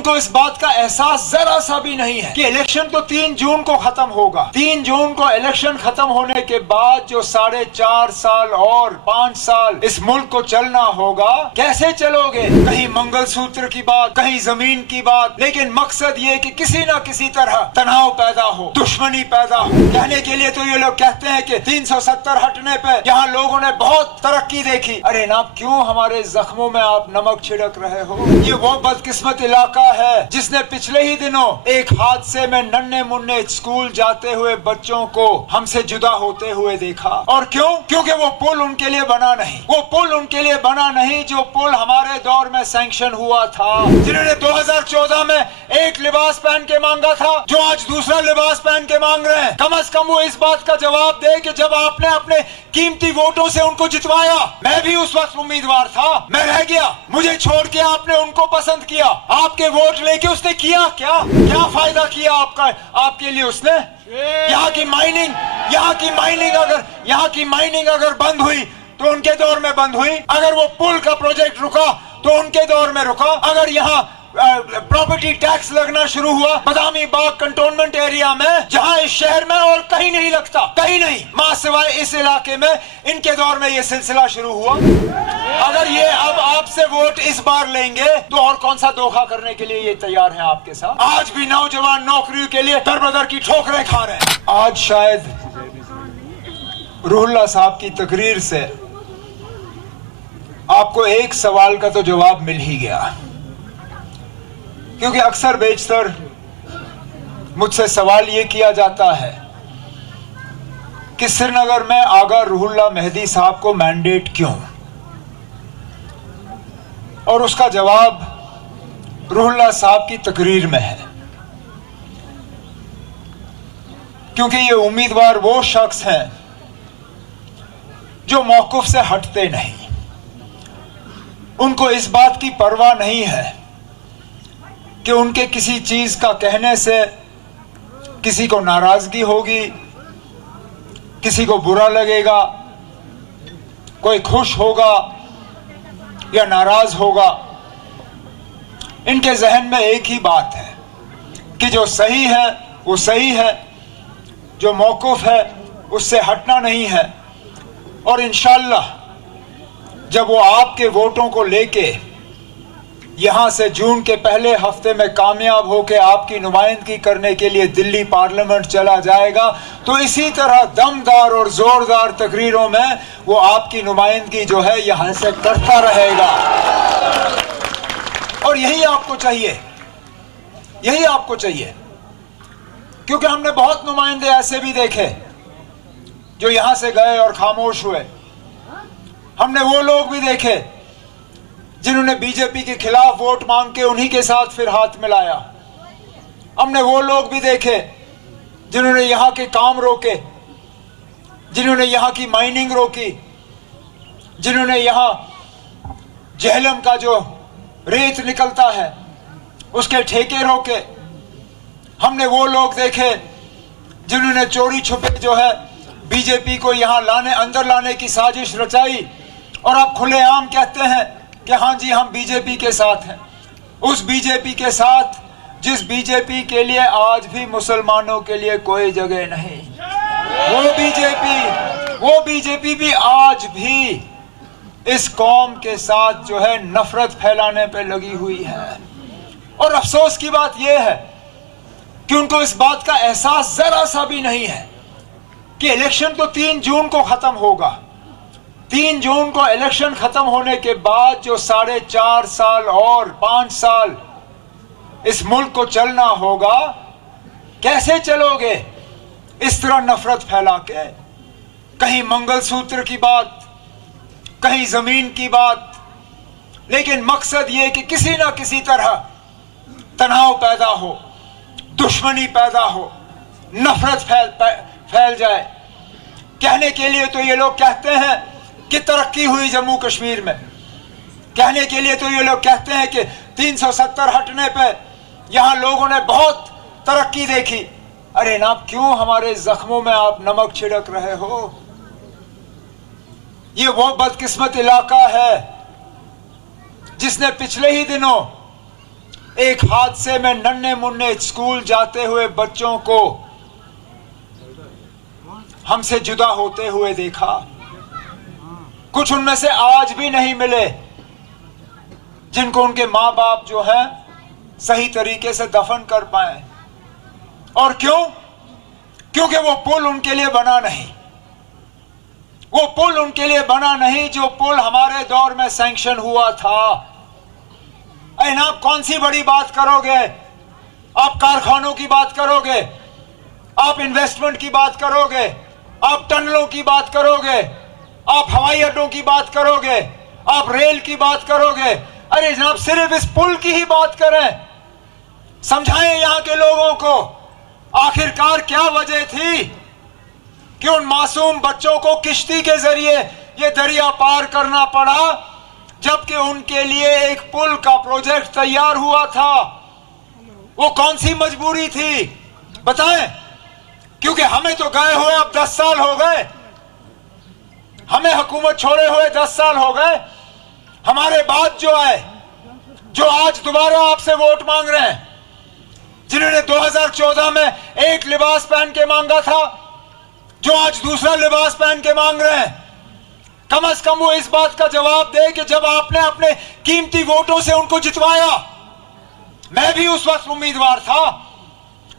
उनको इस बात का एहसास जरा सा भी नहीं है कि इलेक्शन तो 3 जून को खत्म होगा। 3 जून को इलेक्शन खत्म होने के बाद जो 4.5 साल और 5 साल इस मुल्क को चलना होगा, कैसे चलोगे? कहीं मंगलसूत्र की बात, कहीं जमीन की बात, लेकिन मकसद ये कि किसी ना किसी तरह तनाव पैदा हो, दुश्मनी पैदा हो। कहने के लिए तो ये लोग कहते हैं कि 370 हटने पे यहाँ लोगों ने बहुत तरक्की देखी। अरे ना, क्यों हमारे जख्मों में आप नमक छिड़क रहे हो? ये वो बदकिस्मत इलाका है जिसने पिछले ही दिनों एक हादसे में नन्हे मुन्ने स्कूल जाते हुए बच्चों को हमसे जुदा होते हुए देखा। और क्यों? क्योंकि वो पुल उनके लिए बना नहीं। वो पुल उनके लिए बना नहीं जो पुल हमारे दौर में सैंक्शन हुआ था। जिन्होंने 2014 में एक लिबास पहन के मांगा था, जो आज दूसरा लिबास पहन के मांग रहे हैं। कम से कम वो इस बात का जवाब दे कि जब आपने अपने कीमती वोटों से उनको जितवाया, मैं भी उस वक्त उम्मीदवार था, मैं रह गया, मुझे छोड़ के आपने उनको पसंद किया, आपके वोट लेके उसने किया क्या फायदा किया आपके लिए उसने? यहाँ की माइनिंग अगर बंद हुई तो उनके दौर में बंद हुई। अगर वो पुल का प्रोजेक्ट रुका तो उनके दौर में रुका। अगर यहाँ प्रॉपर्टी टैक्स लगना शुरू हुआ बदामी बाग कंटोनमेंट एरिया में, जहां इस शहर में और कहीं नहीं लगता, कहीं नहीं, मां सिवाय इस इलाके में, इनके दौर में ये सिलसिला शुरू हुआ। अगर ये अब आपसे वोट इस बार लेंगे तो और कौन सा धोखा करने के लिए ये तैयार हैं आपके साथ? आज भी नौजवान नौकरी के लिए दर-बदर की ठोकरें खा रहे हैं। आज शायद रूहुल्लाह साहब की तकरीर से आपको एक सवाल का तो जवाब मिल ही गया, क्योंकि अक्सर बेशतर मुझसे सवाल ये किया जाता है कि श्रीनगर में आगा रूहुल्लाह मेहदी साहब को मैंडेट क्यों? और उसका जवाब रूहुल्लाह साहब की तकरीर में है, क्योंकि ये उम्मीदवार वो शख्स हैं जो मौक़िफ़ से हटते नहीं। उनको इस बात की परवाह नहीं है कि उनके किसी चीज का कहने से किसी को नाराजगी होगी, किसी को बुरा लगेगा, कोई खुश होगा या नाराज होगा। इनके जहन में एक ही बात है कि जो सही है वो सही है, जो मौक़िफ़ है उससे हटना नहीं है। और इंशाअल्लाह जब वो आपके वोटों को लेके यहां से जून के पहले हफ्ते में कामयाब होकर आपकी नुमाइंदगी करने के लिए दिल्ली पार्लियामेंट चला जाएगा, तो इसी तरह दमदार और जोरदार तकरीरों में वो आपकी नुमाइंदगी जो है यहां से करता रहेगा। और यही आपको चाहिए, यही आपको चाहिए, क्योंकि हमने बहुत नुमाइंदे ऐसे भी देखे जो यहां से गए और खामोश हुए। हमने वो लोग भी देखे जिन्होंने बीजेपी के खिलाफ वोट मांग के उन्हीं के साथ फिर हाथ मिलाया। हमने वो लोग भी देखे जिन्होंने यहाँ के काम रोके, जिन्होंने यहाँ की माइनिंग रोकी, जिन्होंने यहाँ जहलम का जो रेत निकलता है उसके ठेके रोके। हमने वो लोग देखे जिन्होंने चोरी छुपे जो है बीजेपी को यहाँ अंदर लाने की साजिश रचाई, और अब खुलेआम कहते हैं कि हाँ जी हम बीजेपी के साथ हैं। उस बीजेपी के साथ जिस बीजेपी के लिए आज भी मुसलमानों के लिए कोई जगह नहीं, वो बीजेपी भी आज भी इस कौम के साथ जो है नफरत फैलाने पे लगी हुई है। और अफसोस की बात यह है कि उनको इस बात का एहसास जरा सा भी नहीं है कि इलेक्शन तो 3 जून को खत्म होगा। 3 जून को इलेक्शन खत्म होने के बाद जो 4.5 साल और 5 साल इस मुल्क को चलना होगा, कैसे चलोगे इस तरह नफरत फैला के? कहीं मंगलसूत्र की बात, कहीं जमीन की बात, लेकिन मकसद ये कि किसी ना किसी तरह तनाव पैदा हो, दुश्मनी पैदा हो, नफरत फैल जाए। कहने के लिए तो ये लोग कहते हैं कि तरक्की हुई जम्मू कश्मीर में, कहने के लिए तो ये लोग कहते हैं कि 370 हटने पे यहां लोगों ने बहुत तरक्की देखी। अरे ना, क्यों हमारे जख्मों में आप नमक छिड़क रहे हो? ये वो बदकिस्मत इलाका है जिसने पिछले ही दिनों एक हादसे में नन्हे मुन्ने स्कूल जाते हुए बच्चों को हमसे जुदा होते हुए देखा। कुछ उनमें से आज भी नहीं मिले जिनको उनके माँ बाप जो है सही तरीके से दफन कर पाए। और क्यों? क्योंकि वो पुल उनके लिए बना नहीं। वो पुल उनके लिए बना नहीं जो पुल हमारे दौर में सैंक्शन हुआ था। आप कौन सी बड़ी बात करोगे? आप कारखानों की बात करोगे, आप इन्वेस्टमेंट की बात करोगे, आप टनलों की बात करोगे, आप हवाई अड्डों की बात करोगे, आप रेल की बात करोगे। अरे जनाब, सिर्फ इस पुल की ही बात करें। समझाएं यहां के लोगों को आखिरकार क्या वजह थी कि उन मासूम बच्चों को किश्ती के जरिए ये दरिया पार करना पड़ा, जबकि उनके लिए एक पुल का प्रोजेक्ट तैयार हुआ था। वो कौन सी मजबूरी थी बताएं? क्योंकि हमें तो गए हुए अब 10 साल हो गए, हमें हुकूमत छोड़े हुए 10 साल हो गए। हमारे बाद जो है, जो आज दोबारा आपसे वोट मांग रहे हैं, जिन्होंने 2014 में एक लिबास पहन के मांगा था, जो आज दूसरा लिबास पहन के मांग रहे हैं, कम से कम वो इस बात का जवाब दे कि जब आपने अपने कीमती वोटों से उनको जितवाया, मैं भी उस वक्त उम्मीदवार था,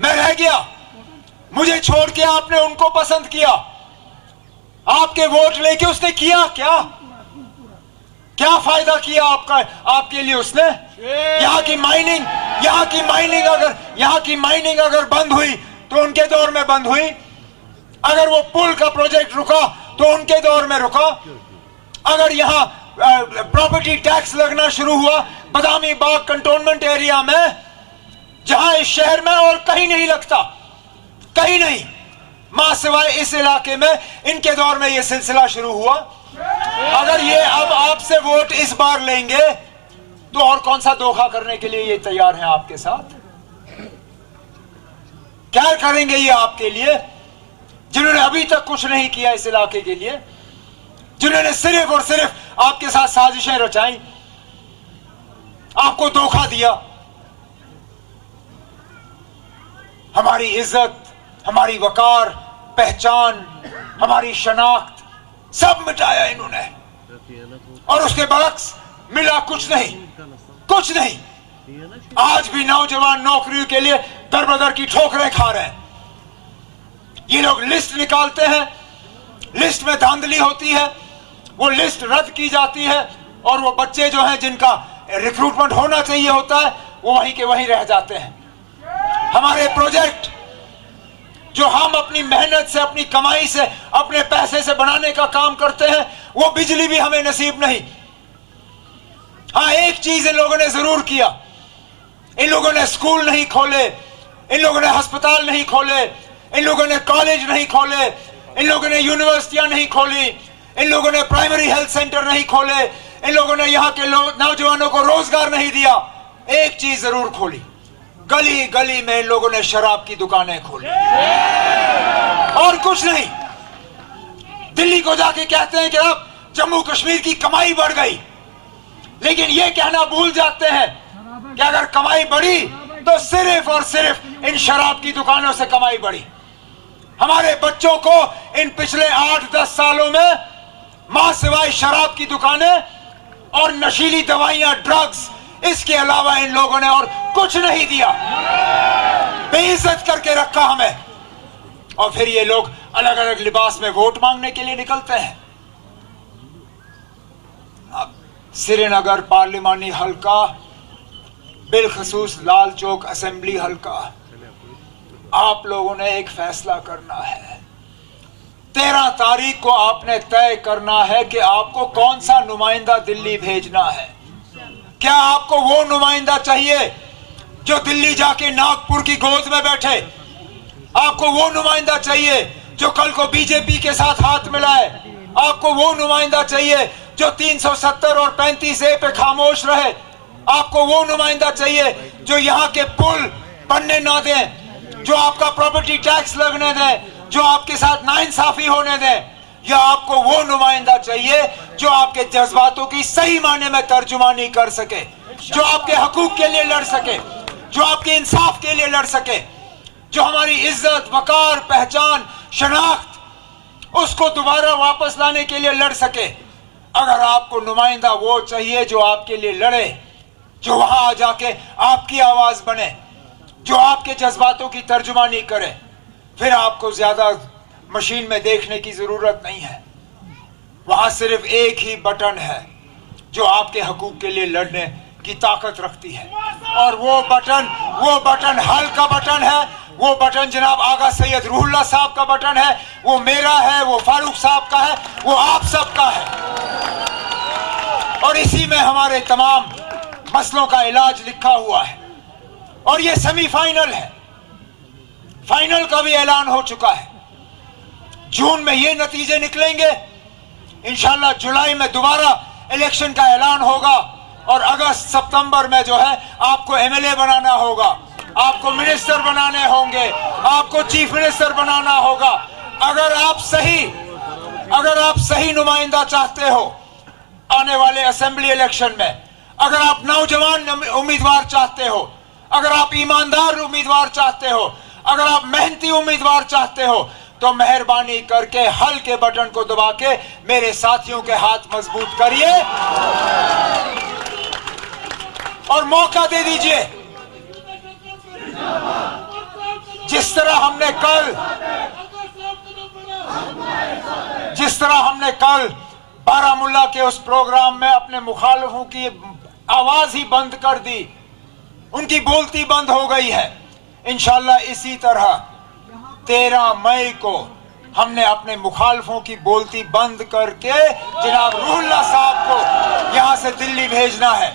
मैं रह गया, मुझे छोड़ के आपने उनको पसंद किया, आपके वोट लेके उसने किया क्या? क्या फायदा किया आपका, आपके लिए उसने? यहाँ की माइनिंग अगर बंद हुई तो उनके दौर में बंद हुई। अगर वो पुल का प्रोजेक्ट रुका तो उनके दौर में रुका। अगर यहाँ प्रॉपर्टी टैक्स लगना शुरू हुआ बदामी बाग कंटोनमेंट एरिया में, जहां इस शहर में और कहीं नहीं लगता, कहीं नहीं, मां सिवाय इस इलाके में, इनके दौर में यह सिलसिला शुरू हुआ। अगर ये अब आपसे वोट इस बार लेंगे तो और कौन सा धोखा करने के लिए ये तैयार हैं आपके साथ? क्या करेंगे ये आपके लिए, जिन्होंने अभी तक कुछ नहीं किया इस इलाके के लिए, जिन्होंने सिर्फ और सिर्फ आपके साथ साजिशें रचाई, आपको धोखा दिया, हमारी इज्जत, हमारी वकार, पहचान, हमारी शनाख्त सब मिटाया इन्होंने। और उसके बरक्स मिला कुछ नहीं, कुछ नहीं। आज भी नौजवान नौकरी के लिए दरबदर की ठोकरें खा रहे हैं। ये लोग लिस्ट निकालते हैं, लिस्ट में धांधली होती है, वो लिस्ट रद्द की जाती है, और वो बच्चे जो हैं जिनका रिक्रूटमेंट होना चाहिए होता है वो वहीं के वहीं रह जाते हैं। हमारे प्रोजेक्ट जो हम अपनी मेहनत से, अपनी कमाई से, अपने पैसे से बनाने का काम करते हैं, वो बिजली भी हमें नसीब नहीं। हाँ, एक चीज इन लोगों ने जरूर किया, इन लोगों ने स्कूल नहीं खोले, इन लोगों ने अस्पताल नहीं खोले, इन लोगों ने कॉलेज नहीं खोले, इन लोगों ने यूनिवर्सिटियां नहीं खोली, इन लोगों ने प्राइमरी हेल्थ सेंटर नहीं खोले, इन लोगों ने यहाँ के नौजवानों को रोजगार नहीं दिया। एक चीज जरूर खोली, गली गली में इन लोगों ने शराब की दुकानें खोली, और कुछ नहीं। दिल्ली को जाके कहते हैं कि अब जम्मू कश्मीर की कमाई बढ़ गई, लेकिन ये कहना भूल जाते हैं कि अगर कमाई बढ़ी तो सिर्फ और सिर्फ इन शराब की दुकानों से कमाई बढ़ी। हमारे बच्चों को इन पिछले 8-10 सालों में मां सिवाय शराब की दुकानें और नशीली दवाइयां, ड्रग्स, इसके अलावा इन लोगों ने और कुछ नहीं दिया। बेइज्जत करके रखा हमें। और फिर ये लोग अलग अलग लिबास में वोट मांगने के लिए निकलते हैं। अब श्रीनगर पार्लिमानी हल्का, बिलखसूस लाल चौक असेंबली हल्का, आप लोगों ने एक फैसला करना है। 13 तारीख को आपने तय करना है कि आपको कौन सा नुमाइंदा दिल्ली भेजना है। क्या आपको वो नुमाइंदा चाहिए जो दिल्ली जाके नागपुर की गोद में बैठे? आपको वो नुमाइंदा चाहिए जो कल को बीजेपी के साथ हाथ मिलाए? आपको वो नुमाइंदा चाहिए जो 370 और 35A पे खामोश रहे? आपको वो नुमाइंदा चाहिए जो यहाँ के पुल बनने ना दें, जो आपका प्रॉपर्टी टैक्स लगने दें, जो आपके साथ नाइंसाफी होने दें? या आपको वो नुमाइंदा चाहिए जो आपके जज्बातों की सही मायने में तर्जुमानी कर सके? जो आपके हकूक के लिए लड़ सके, जो आपके इंसाफ के लिए लड़ सके, जो हमारी इज्जत, वकार, पहचान, शनाख्त उसको दोबारा वापस लाने के लिए लड़ सके। अगर आपको नुमाइंदा वो चाहिए जो आपके लिए लड़े, जो वहां जाके आपकी आवाज बने, जो आपके जज्बातों की तर्जुमानी करे, फिर आपको ज्यादा मशीन में देखने की जरूरत नहीं है। वहां सिर्फ एक ही बटन है जो आपके हकूक के लिए लड़ने की ताकत रखती है, और वो बटन हल का बटन है। वो बटन जनाब आगा सैयद रूहुल्लाह साहब का बटन है, वो मेरा है, वो फारूक साहब का है, वो आप सबका है। और इसी में हमारे तमाम मसलों का इलाज लिखा हुआ है। और ये सेमीफाइनल है, फाइनल का भी ऐलान हो चुका है। जून में ये नतीजे निकलेंगे, इंशाल्लाह जुलाई में दोबारा इलेक्शन का ऐलान होगा, और अगस्त सितंबर में जो है आपको एमएलए बनाना होगा, आपको मिनिस्टर बनाने होंगे, आपको चीफ मिनिस्टर बनाना होगा। अगर आप सही नुमाइंदा चाहते हो आने वाले असेंबली इलेक्शन में, अगर आप नौजवान उम्मीदवार चाहते हो, अगर आप ईमानदार उम्मीदवार चाहते हो, अगर आप मेहनती उम्मीदवार चाहते हो, तो मेहरबानी करके हल के बटन को दबा के मेरे साथियों के हाथ मजबूत करिए और मौका दे दीजिए। जिस तरह हमने कल बारामुल्ला के उस प्रोग्राम में अपने मुखालिफों की आवाज ही बंद कर दी, उनकी बोलती बंद हो गई है। इंशाल्लाह इसी तरह 13 मई को हमने अपने मुखालिफों की बोलती बंद करके जनाब रूहुल्लाह साहब को यहां से दिल्ली भेजना है।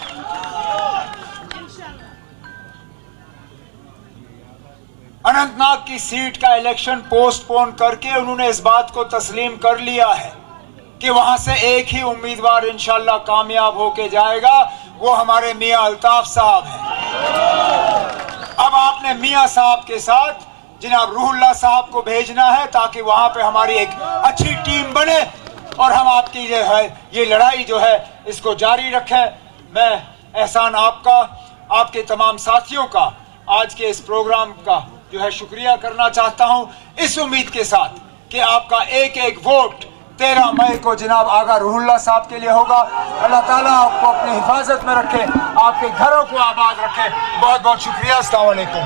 अनंतनाग की सीट का इलेक्शन पोस्टपोन करके उन्होंने इस बात को तस्लीम कर लिया है कि वहां से एक ही उम्मीदवार इंशाल्लाह कामयाब होके जाएगा, वो हमारे मियां अल्ताफ साहब हैं। अब आपने मियां साहब के साथ जनाब रूहुल्लाह साहब को भेजना है ताकि वहां पे हमारी एक अच्छी टीम बने और हम आपकी जो है ये लड़ाई जो है इसको जारी रखें। मैं एहसान आपका, आपके तमाम साथियों का आज के इस प्रोग्राम का जो है शुक्रिया करना चाहता हूं, इस उम्मीद के साथ कि आपका एक एक वोट 13 मई को जनाब आगा रूहुल्लाह साहब के लिए होगा। अल्लाह ताला आपको अपनी हिफाजत में रखे, आपके घरों को आबाद रखे। बहुत बहुत शुक्रिया। अस्सलाम वालेकुम।